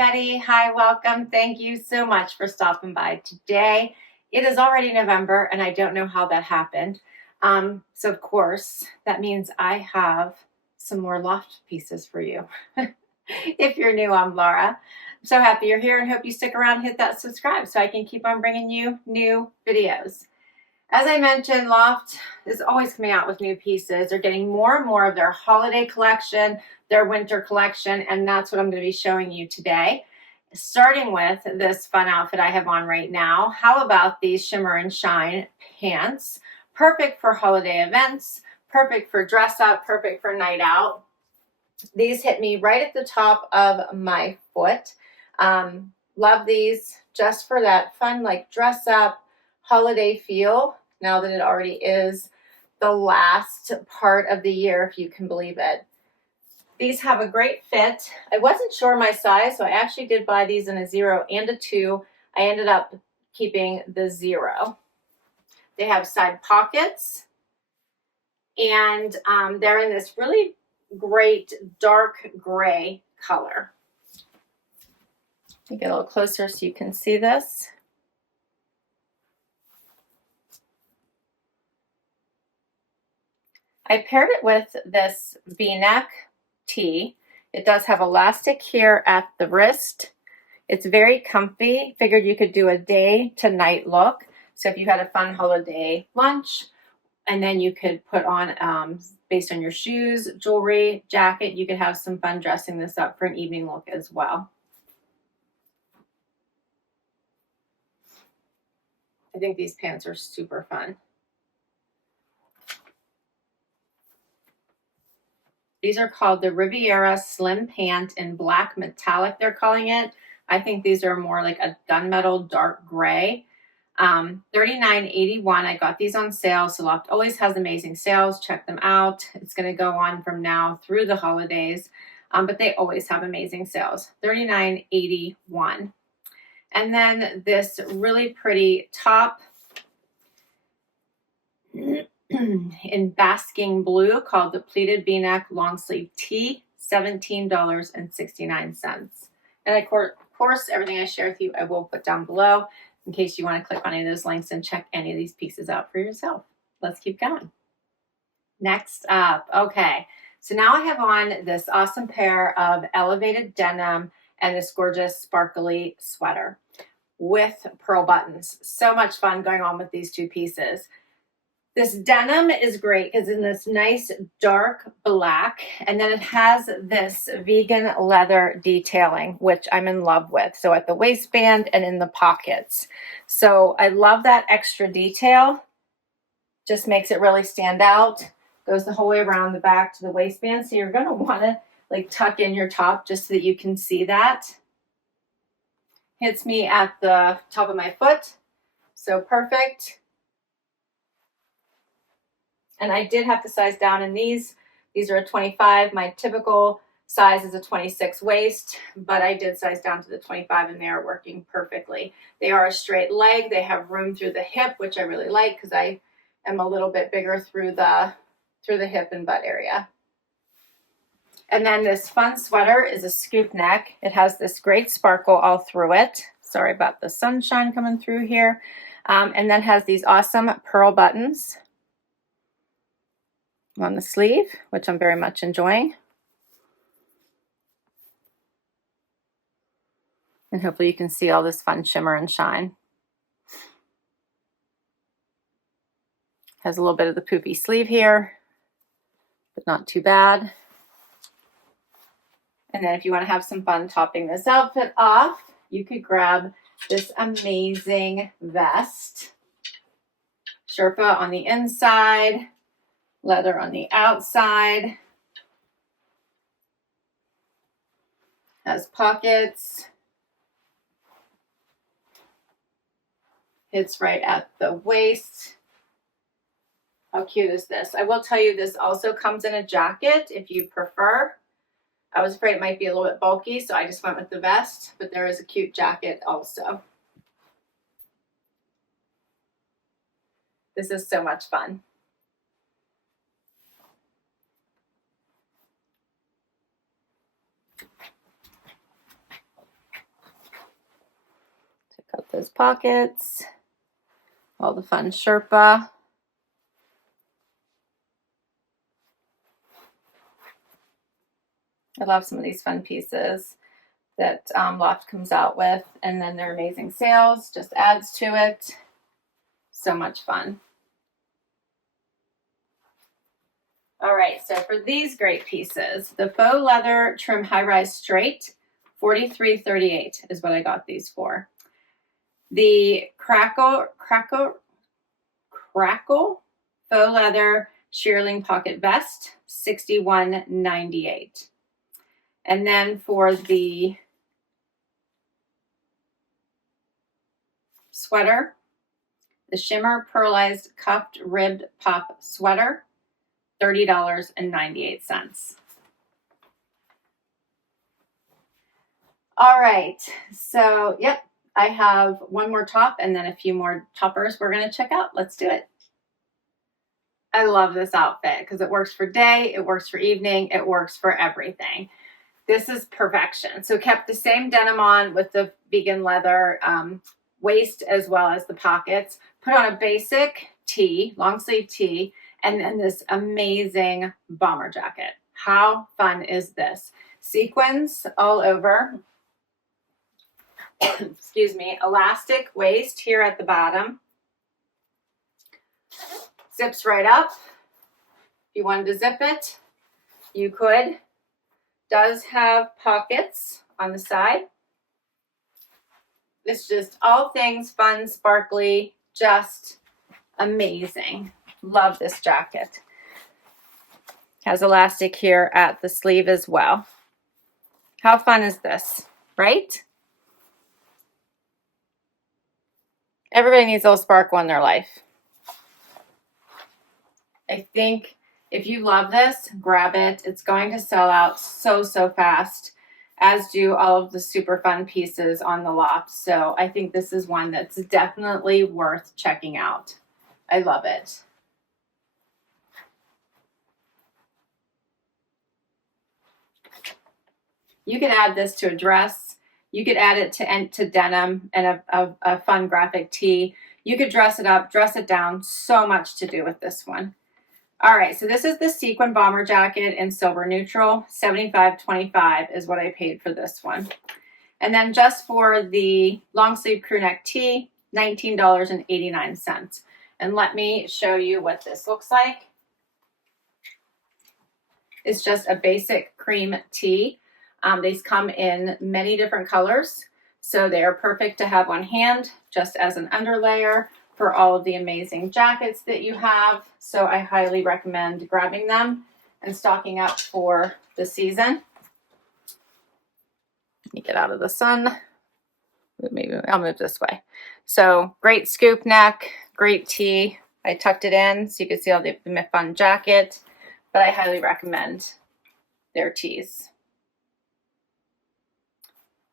everybody. Hi, welcome. Thank you so much for stopping by today. It is already November and I don't know how that happened. So of course, that means I have some more Loft pieces for you. If you're new, I'm Laura. I'm so happy you're here and hope you stick around and hit that subscribe so I can keep on bringing you new videos. As I mentioned, Loft is always coming out with new pieces. They're getting more and more of their holiday collection, their winter collection, and that's what I'm going to be showing you today. Starting with this fun outfit I have on right now. How about these shimmer and shine pants? Perfect for holiday events, perfect for dress up, perfect for night out. These hit me right at the top of my foot. Love these just for that fun, like dress up holiday feel, now that it already is the last part of the year, if you can believe it. These have a great fit. I wasn't sure my size, so I actually did buy these in a 0 and a 2. I ended up keeping the 0. They have side pockets, and they're in this really great dark gray color. Let me get a little closer so you can see this. I paired it with this V-neck tee. It does have elastic here at the wrist. It's very comfy. Figured you could do a day to night look. So if you had a fun holiday lunch, and then you could put on, based on your shoes, jewelry, jacket, you could have some fun dressing this up for an evening look as well. I think these pants are super fun. These are called the Riviera Slim Pant in black metallic, they're calling it. I think these are more like a gunmetal dark gray. $39.81. I got these on sale. So Loft always has amazing sales. Check them out. It's going to go on from now through the holidays, but they always have amazing sales. $39.81. And then this really pretty top in basking blue called the pleated v-neck long sleeve tee, $17.69. And of course, everything I share with you, I will put down below in case you want to click on any of those links and check any of these pieces out for yourself. Let's keep going. Next up, okay. So now I have on this awesome pair of elevated denim and this gorgeous sparkly sweater with pearl buttons. So much fun going on with these two pieces. This denim is great because it's in this nice dark black, and then it has this vegan leather detailing, which I'm in love with. So at the waistband and in the pockets. So I love that extra detail. Just makes it really stand out. Goes the whole way around the back to the waistband. So you're going to want to like tuck in your top just so that you can see that. Hits me at the top of my foot. So perfect. And I did have to size down in these. These are a 25. My typical size is a 26 waist, but I did size down to the 25 and they are working perfectly. They are a straight leg. They have room through the hip, which I really like because I am a little bit bigger through the hip and butt area. And then this fun sweater is a scoop neck. It has this great sparkle all through it. Sorry about the sunshine coming through here. And then has these awesome pearl buttons on the sleeve, which I'm very much enjoying. And hopefully you can see all this fun shimmer and shine. Has a little bit of the poofy sleeve here, but not too bad. And then if you want to have some fun topping this outfit off, you could grab this amazing vest. Sherpa on the inside, leather on the outside. Has pockets. Hits right at the waist. How cute is this? I will tell you this also comes in a jacket if you prefer. I was afraid it might be a little bit bulky, so I just went with the vest, but there is a cute jacket also. This is so much fun. Got those pockets, all the fun Sherpa. I love some of these fun pieces that Loft comes out with, and then their amazing sales just adds to it. So much fun. All right, so for these great pieces, the faux leather trim high-rise straight, $43.38 is what I got these for. The crackle faux leather shearling pocket vest, $61.98. And then for the sweater, the shimmer pearlized cuffed ribbed pop sweater, $30.98. All right, so yep, I have one more top and then a few more toppers we're gonna check out. Let's do it. I love this outfit because it works for day, it works for evening, it works for everything. This is perfection. So kept the same denim on with the vegan leather waist as well as the pockets. Put on a basic tee, long sleeve tee, and then this amazing bomber jacket. How fun is this? Sequins all over. Excuse me. Elastic waist here at the bottom. Zips right up. If you wanted to zip it, you could. Does have pockets on the side. It's just all things fun, sparkly, just amazing. Love this jacket. Has elastic here at the sleeve as well. How fun is this, right? Everybody needs a little sparkle in their life. I think if you love this, grab it. It's going to sell out so fast, as do all of the super fun pieces on the Loft. So I think this is one that's definitely worth checking out. I love it. You could add this to a dress. You could add it to denim and a fun graphic tee. You could dress it up, dress it down. So much to do with this one. All right, so this is the Sequin bomber jacket in silver neutral. $75.25 is what I paid for this one. And then just for the long sleeve crew neck tee, $19.89. And let me show you what this looks like. It's just a basic cream tee. These come in many different colors, so they are perfect to have on hand just as an underlayer for all of the amazing jackets that you have. So I highly recommend grabbing them and stocking up for the season. Let me get out of the sun. Maybe I'll move this way. So great scoop neck, great tee. I tucked it in so you can see all the fun jacket, but I highly recommend their tees.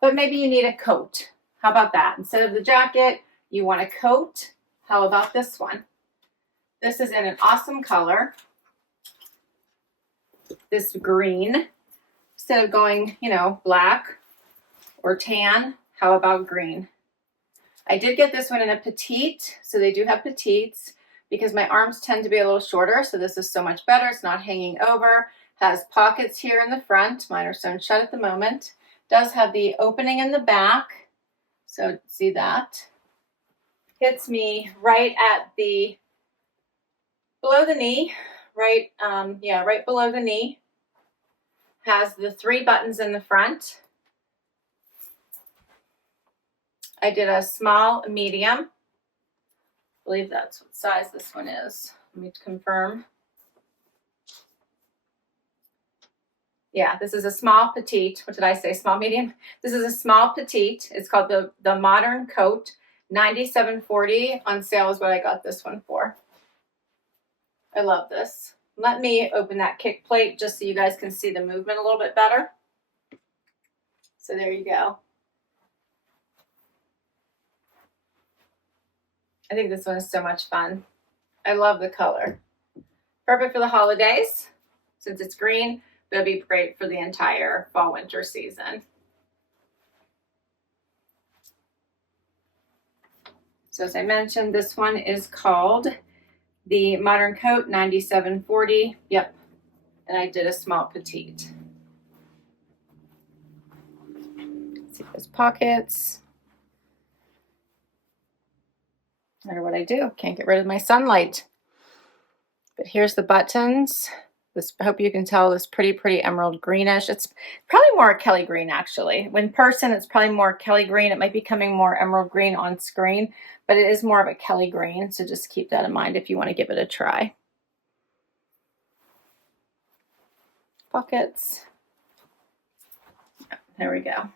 But maybe you need a coat. How about that? Instead of the jacket, you want a coat. How about this one? This is in an awesome color. This green. Instead of going, black or tan, how about green? I did get this one in a petite, so they do have petites because my arms tend to be a little shorter, so this is so much better. It's not hanging over. Has pockets here in the front. Mine are sewn shut at the moment. Does have the opening in the back, so see that. Hits me right at the below the knee, right below the knee. Has the 3 buttons in the front. I did a small, medium. I believe that's what size this one is. Let me confirm. Yeah, this is a small petite. What did I say? Small, medium? This is a small petite. It's called the Modern Coat. $97.40 on sale is what I got this one for. I love this. Let me open that kick plate just so you guys can see the movement a little bit better. So there you go. I think this one is so much fun. I love the color. Perfect for the holidays since it's green. It'll be great for the entire fall winter season. So as I mentioned, this one is called the Modern Coat 9740. Yep, and I did a small petite. See those pockets. No matter what I do, can't get rid of my sunlight. But here's the buttons. This, I hope you can tell, this pretty emerald greenish. It's probably more Kelly green actually. When person, it's probably more Kelly green. It might be coming more emerald green on screen, but it is more of a Kelly green. So just keep that in mind if you want to give it a try. Pockets. There we go.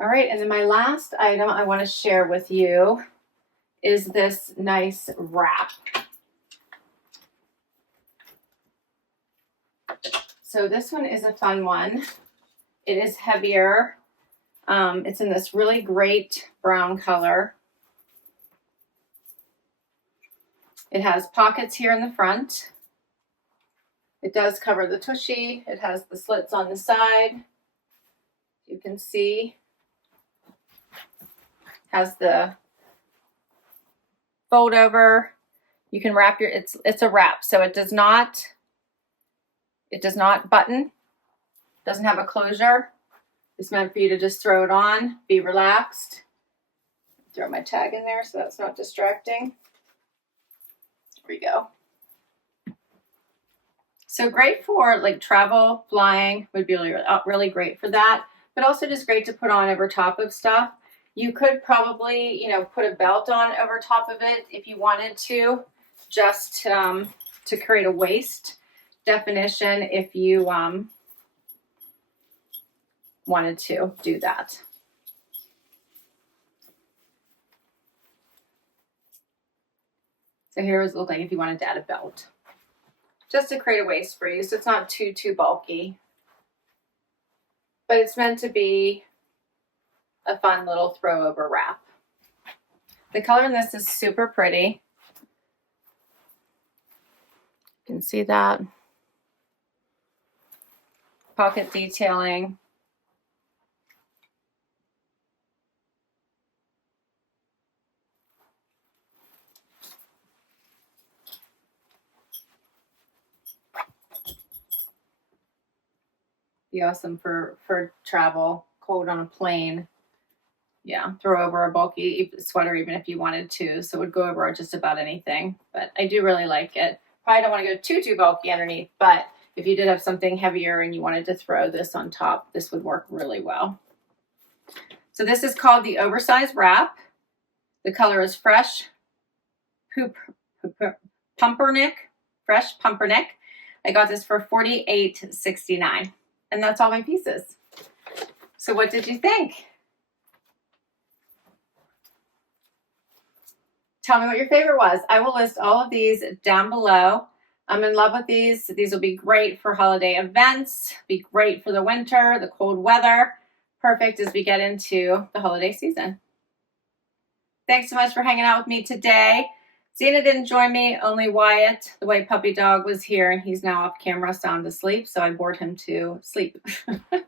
All right, and then my last item I want to share with you is this nice wrap. So this one is a fun one. It is heavier. It's in this really great brown color. It has pockets here in the front. It does cover the tushy. It has the slits on the side. You can see. Has the fold over. You can wrap your, it's a wrap, so it does not button, doesn't have a closure. It's meant for you to just throw it on, be relaxed. Throw my tag in there so that's not distracting. Here we go. So great for like travel, flying would be really great for that, but also just great to put on over top of stuff. You could probably, you know, put a belt on over top of it if you wanted to, just to create a waist definition if you wanted to do that. So here is what it looks like if you wanted to add a belt, just to create a waist for you, so it's not too bulky, but it's meant to be a fun little throw over wrap. The color in this is super pretty. You can see that. Pocket detailing. Be awesome for travel, cold on a plane. Yeah, throw over a bulky sweater even if you wanted to. So it would go over just about anything. But I do really like it. Probably don't want to go too bulky underneath, but if you did have something heavier and you wanted to throw this on top, this would work really well. So this is called the Oversized Wrap. The color is Fresh Pumpernick. Fresh Pumpernick. I got this for $48.69. And that's all my pieces. So what did you think? Tell me what your favorite was. I will list all of these down below. I'm in love with these. These will be great for holiday events, be great for the winter, the cold weather. Perfect as we get into the holiday season. Thanks so much for hanging out with me today. Zena didn't join me, only Wyatt. The white puppy dog was here and he's now off camera sound asleep, so I bored him to sleep. I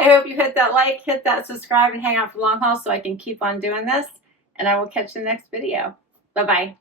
hope you hit that like, hit that subscribe, and hang out for the long haul so I can keep on doing this. And I will catch you in the next video. Bye-bye.